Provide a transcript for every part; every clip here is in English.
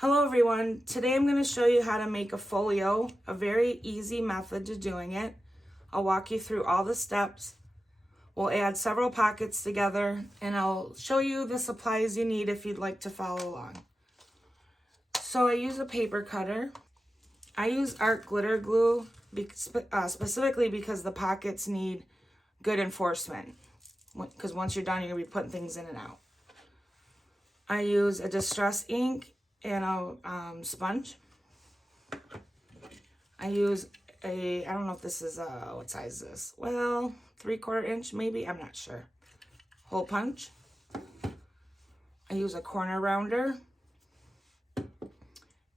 Hello everyone, today I'm going to show you how to make a folio, a very easy method to doing it. I'll walk you through all the steps. We'll add several pockets together and I'll show you the supplies you need if you'd like to follow along. So I use a paper cutter. I use art glitter glue specifically because the pockets need good enforcement, because once you're done you're going to be putting things in and out. I use a distress ink and a sponge. I use I don't know if this is, what size is this? Well, 3/4 inch maybe, I'm not sure. Hole punch. I use a corner rounder.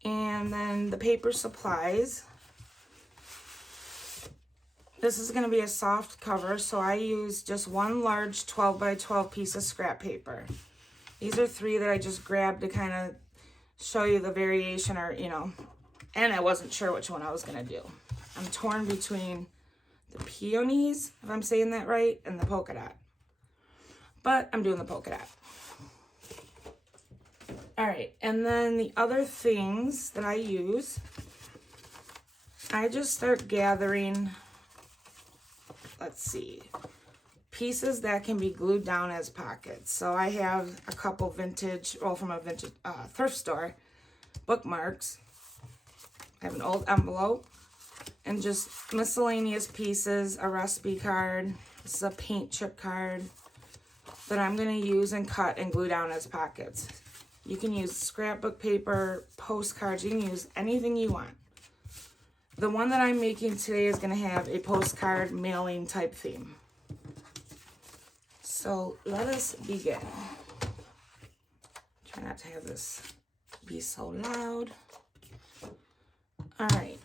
And then the paper supplies. This is going to be a soft cover, so I use just one large 12 by 12 piece of scrap paper. These are 3 that I just grabbed to kind of show you the variation, or and I wasn't sure which one I was gonna do. I'm torn between the peonies, if I'm saying that right, and the polka dot, but I'm doing the polka dot. All right, and then the other things that I use, I just start gathering, let's see, pieces that can be glued down as pockets. So I have a couple vintage, from a vintage thrift store, bookmarks. I have an old envelope and just miscellaneous pieces, a recipe card. This is a paint chip card that I'm going to use and cut and glue down as pockets. You can use scrapbook paper, postcards, you can use anything you want. The one that I'm making today is going to have a postcard mailing type theme. So let us begin. Try not to have this be so loud. All right.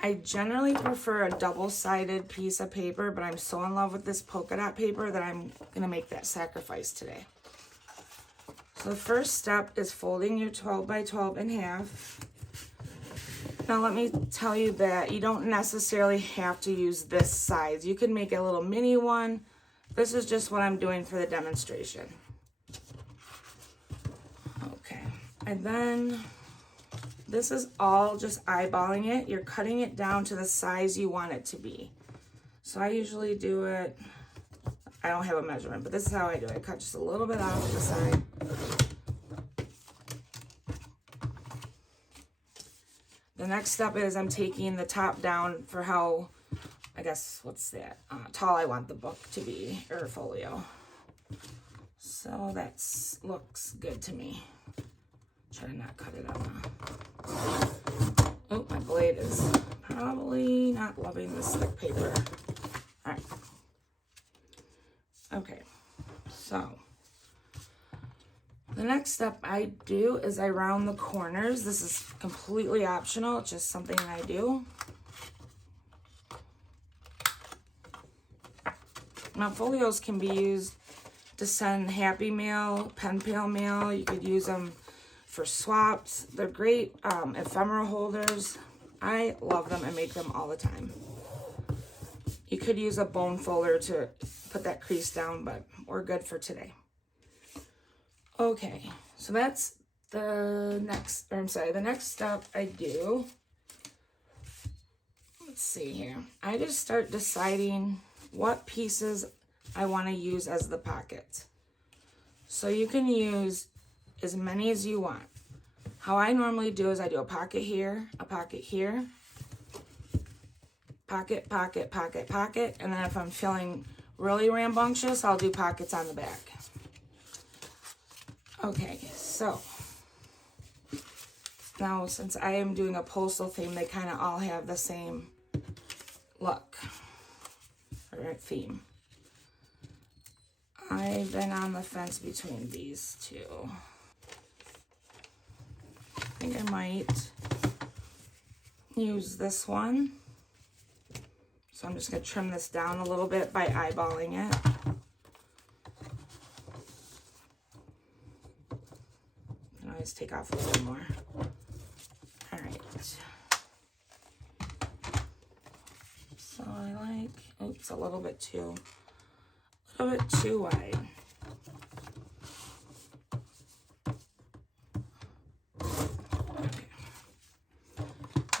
I generally prefer a double-sided piece of paper, but I'm so in love with this polka dot paper that I'm going to make that sacrifice today. So the first step is folding your 12 by 12 in half. Now let me tell you that you don't necessarily have to use this size. You can make a little mini one. This is just what I'm doing for the demonstration. Okay, and then this is all just eyeballing it. You're cutting it down to the size you want it to be. So I usually do it, I don't have a measurement, but this is how I do it. I cut just a little bit off to the side. The next step is I'm taking the top down for how, I guess, what's that, tall I want the book to be, or folio. So that looks good to me. Try to not cut it on. Oh, my blade is probably not loving this thick paper. All right. Okay, so the next step I do is I round the corners. This is completely optional. It's just something I do. Now, folios can be used to send happy mail, pen pal mail. You could use them for swaps. They're great ephemera holders. I love them and make them all the time. You could use a bone folder to put that crease down, but we're good for today. Okay, so that's the next step I do. Let's see here. I just start deciding what pieces I want to use as the pocket. So you can use as many as you want. How I normally do is I do a pocket here, pocket, pocket, pocket, and then if I'm feeling really rambunctious, I'll do pockets on the back. Okay, so now since I am doing a postal theme, they kind of all have the same look or theme. I've been on the fence between these two. I think I might use this one. So I'm just going to trim this down a little bit by eyeballing it. I can always take off a little more. All right. So I like, oops, a little bit too wide.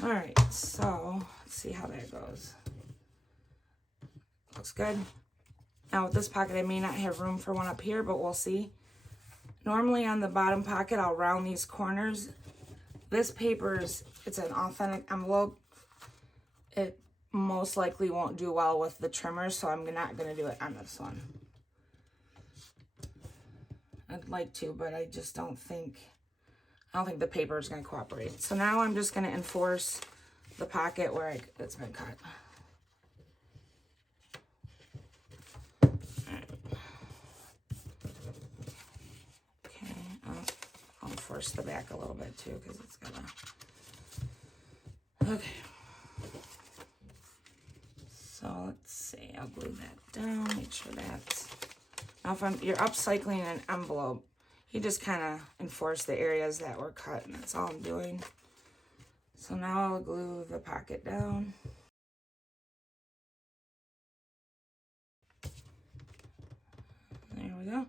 All right, so let's see how that goes. Looks good. Now with this pocket, I may not have room for one up here, but we'll see. Normally on the bottom pocket, I'll round these corners. This paper it's an authentic envelope. It most likely won't do well with the trimmers, so I'm not gonna do it on this one. I'd like to, but I just don't think the paper is gonna cooperate. So now I'm just gonna enforce the pocket where it's been cut. Okay, I'll enforce the back a little bit too, because it's gonna, okay. So let's see, I'll glue that down, make sure that's, now if you're upcycling an envelope, you just kind of enforce the areas that were cut, and that's all I'm doing. So now I'll glue the pocket down. There we go.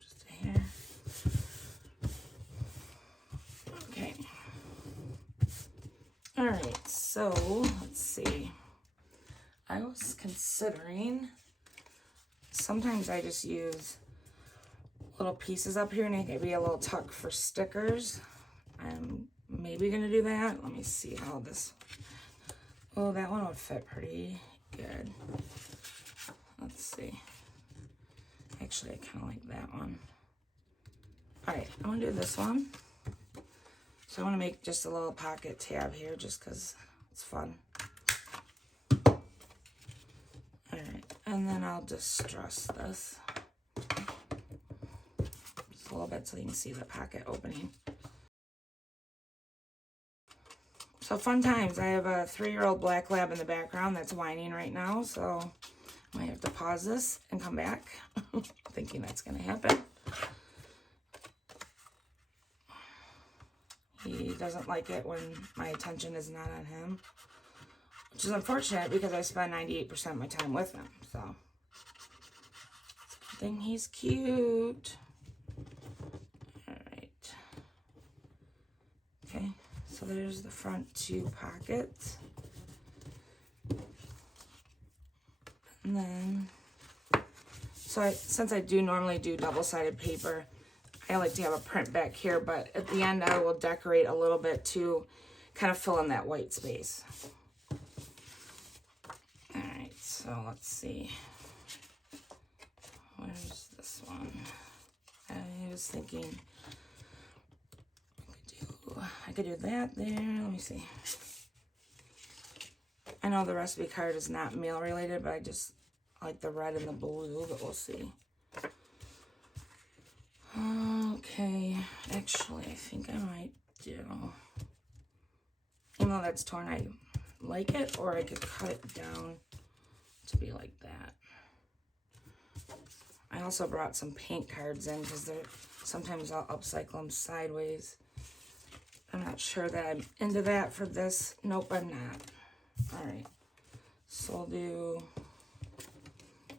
Just a hair. Okay. All right, so let's see. I was considering, sometimes I just use little pieces up here and it could be a little tuck for stickers. I'm maybe gonna do that. Let me see how this, oh, that one would fit pretty good. Let's see. Actually, I kind of like that one. All right, I'm gonna do this one. So I want to make just a little pocket tab here just because it's fun. All right, and then I'll distress this just a little bit so you can see the pocket opening. So fun times. I have a 3-year-old black lab in the background that's whining right now, so I might have to pause this and come back, thinking that's going to happen. He doesn't like it when my attention is not on him, which is unfortunate because I spend 98% of my time with him, so it's a good thing he's cute. All right. Okay, so there's the front 2 pockets. And then, since I do normally do double-sided paper, I like to have a print back here, but at the end I will decorate a little bit to kind of fill in that white space. All right, so let's see. Where's this one? I was thinking I could do that there. Let me see. I know the recipe card is not mail related, but I just like the red and the blue, but we'll see. Okay, actually, I think I might do, even though that's torn, I like it, or I could cut it down to be like that. I also brought some paint cards in because sometimes I'll upcycle them sideways. I'm not sure that I'm into that for this. Nope, I'm not. All right, so I'll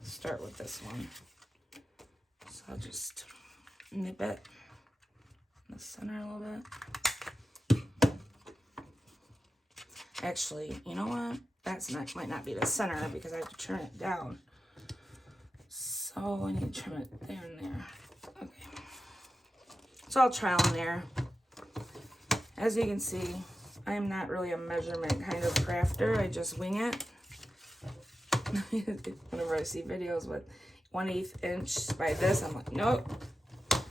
start with this one. So I'll just nip it in the center a little bit. Actually, you know what? Might not be the center because I have to turn it down. So I need to trim it there and there. Okay. So I'll trial and error. As you can see, I am not really a measurement kind of crafter. I just wing it. Whenever I see videos with 1/8 inch by this, I'm like, nope.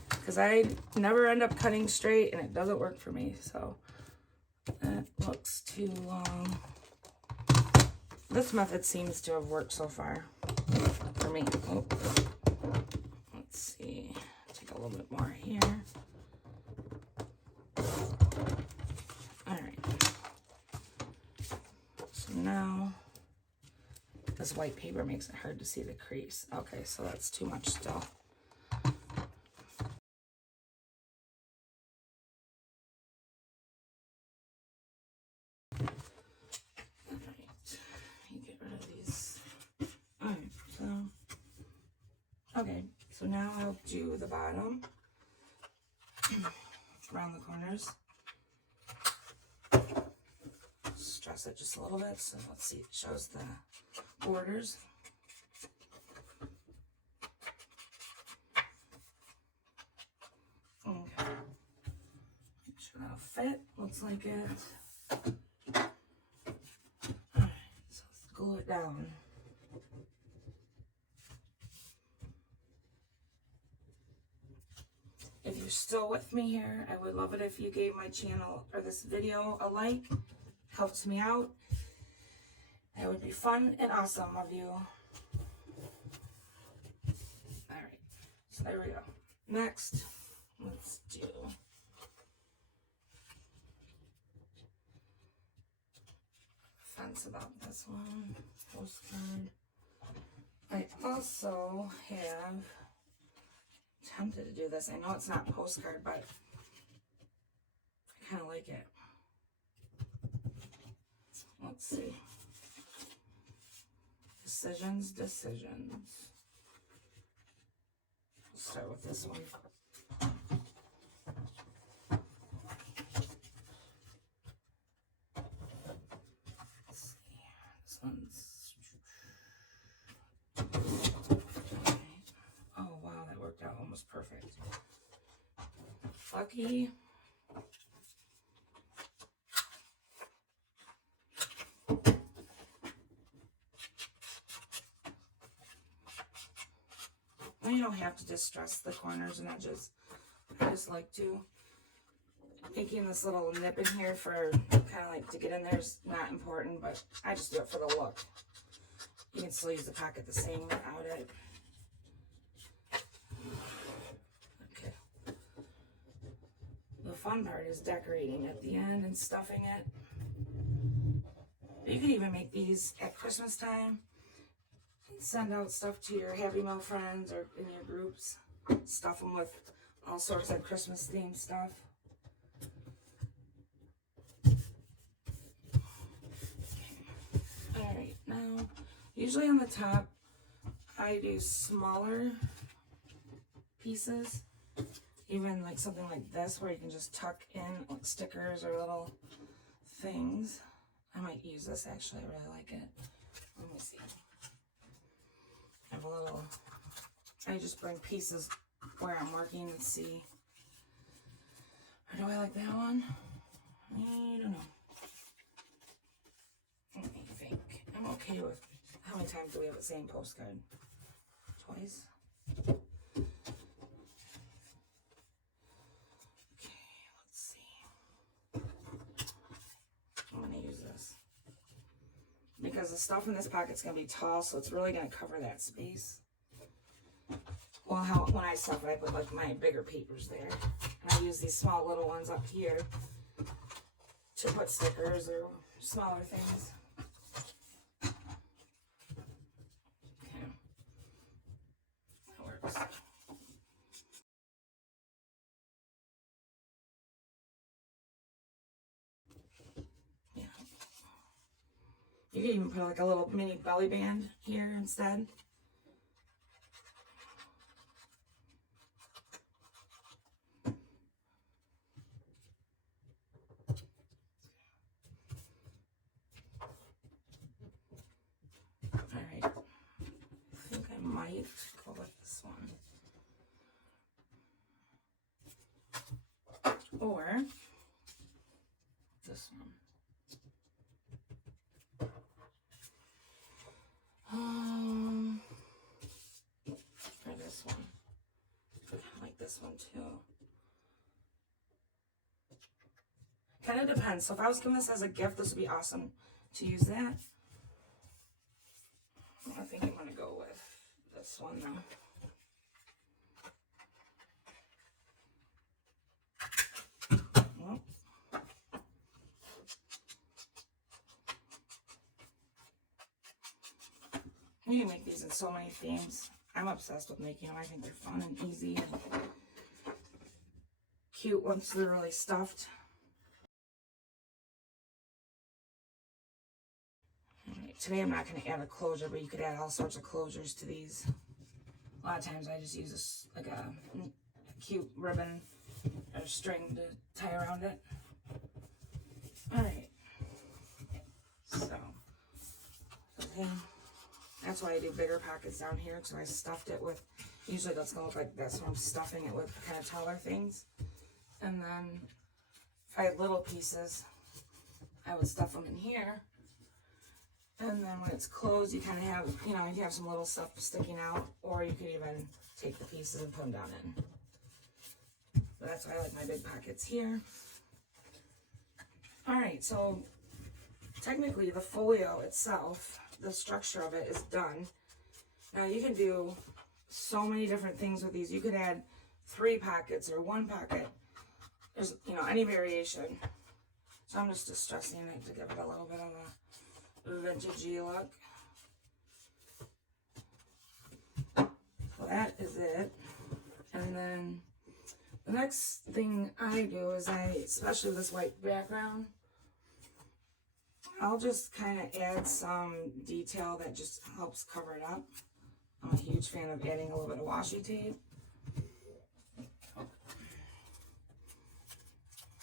Because I never end up cutting straight and it doesn't work for me. So that looks too long. This method seems to have worked so far for me. Oh. Let's see. Take a little bit more here. Alright. So now this white paper makes it hard to see the crease. Okay, so that's too much still. Okay, so now I'll do the bottom around the corners. distress it just a little bit. So let's see, it shows the borders. Okay. Make sure that'll fit. Looks like it. Alright, so let's glue it down. If you're still with me here, I would love it if you gave my channel or this video a like. Helps me out. That would be fun and awesome of you. Alright, so there we go. Next, let's do fence about this one. Postcard. I also have tempted to do this. I know it's not postcard, but I kind of like it. Let's see. Decisions. We'll start with this one. Let's see. This one's... Okay. Oh, wow, that worked out almost perfect. Lucky. You don't have to distress the corners and edges. I just like to. Making this little nip in here for kind of like to get in there is not important, but I just do it for the look. You can still use the pocket the same without it. Okay. The fun part is decorating at the end and stuffing it. You could even make these at Christmas time. Send out stuff to your Happy Meal friends or in your groups. Stuff them with all sorts of Christmas themed stuff. Alright, now, usually on the top, I do smaller pieces. Even like something like this where you can just tuck in like stickers or little things. I might use this actually, I really like it. Let me see. I have a little, I just bring pieces where I'm working and see. Or do I like that one? I don't know. Let me think. I'm okay with, how many times do we have the same postcard? Twice? Okay, let's see. I'm gonna use this. Because the stuff in this pocket's going to be tall, so it's really going to cover that space. Well, when I stuff it, I put like my bigger papers there. And I use these small little ones up here to put stickers or smaller things. Okay. That works. You can even put like a little mini belly band here instead. Alright, I think I might go with this one. Or this one. Or this one. I like this one too. Kind of depends. So if I was given this as a gift, this would be awesome to use that. I think I'm going to go with this one though. Well, you can make these in so many themes. I'm obsessed with making them. I think they're fun and easy and cute once they're really stuffed. Alright, today I'm not going to add a closure, but you could add all sorts of closures to these. A lot of times I just use this like a cute ribbon or string to tie around it. Alright. So, okay. That's why I do bigger pockets down here, because I stuffed it with, usually that's going to look like this, when I'm stuffing it with kind of taller things. And then if I had little pieces, I would stuff them in here. And then when it's closed, you kind of have, you know, you have some little stuff sticking out, or you could even take the pieces and put them down in. But that's why I like my big pockets here. All right, so technically the folio itself, the structure of it is done. Now you can do so many different things with these. You could add 3 pockets or 1 pocket. There's, you know, any variation. So I'm just distressing it to give it a little bit of a vintagey look. So that is it. And then the next thing I do is especially with this white background, I'll just kind of add some detail that just helps cover it up. I'm a huge fan of adding a little bit of washi tape.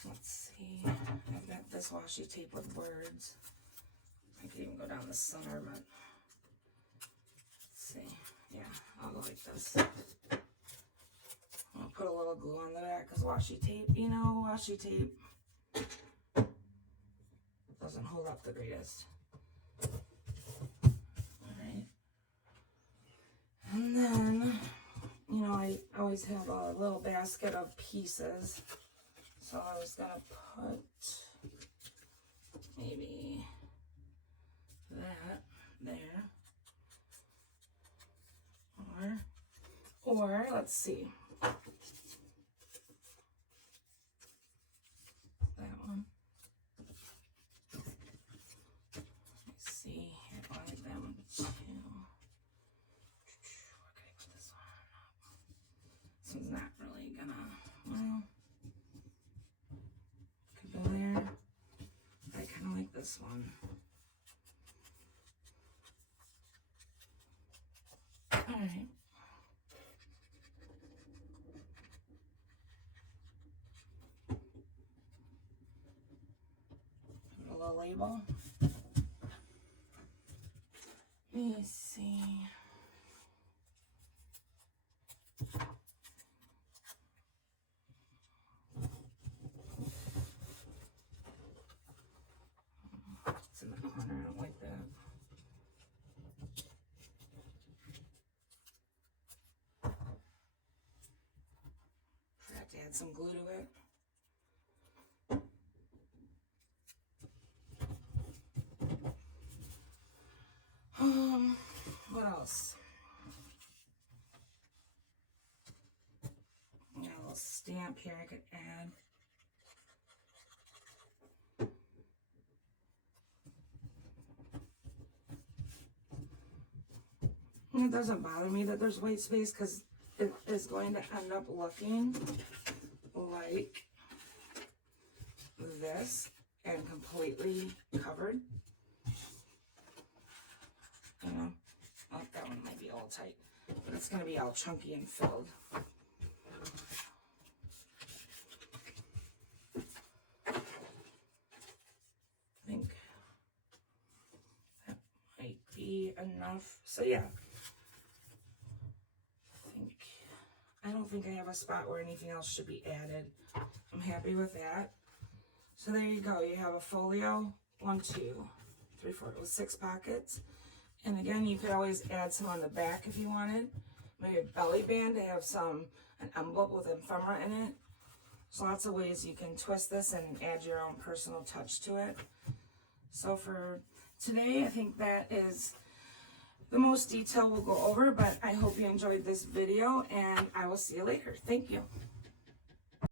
Let's see, I've got this washi tape with words. I could even go down the center, but let's see. Yeah, I'll go like this. I'll put a little glue on the back because washi tape, you know, washi tape doesn't hold up the greatest. Alright. And then, you know, I always have a little basket of pieces. So I was going to put maybe that there. Or let's see. That one. Let's see. I like that one too. Where can I put this one? This one's not really gonna, well, could go there. I kind of like this one. Alright. Put a little label. Let me see. It's in the corner, I don't like that. Forgot to add some glue to it. What else? Got a little stamp here I could add. And it doesn't bother me that there's white space because it is going to end up looking like this and completely covered. You know, oh, that one might be all tight, but it's going to be all chunky and filled. I think that might be enough. So yeah, I don't think I have a spot where anything else should be added. I'm happy with that. So there you go. You have a folio, 1, 2, 3, 4, with 6 pockets. And again, you could always add some on the back if you wanted. Maybe a belly band to have an envelope with ephemera in it. So lots of ways you can twist this and add your own personal touch to it. So for today, I think that is the most detail we'll go over, but I hope you enjoyed this video and I will see you later. Thank you.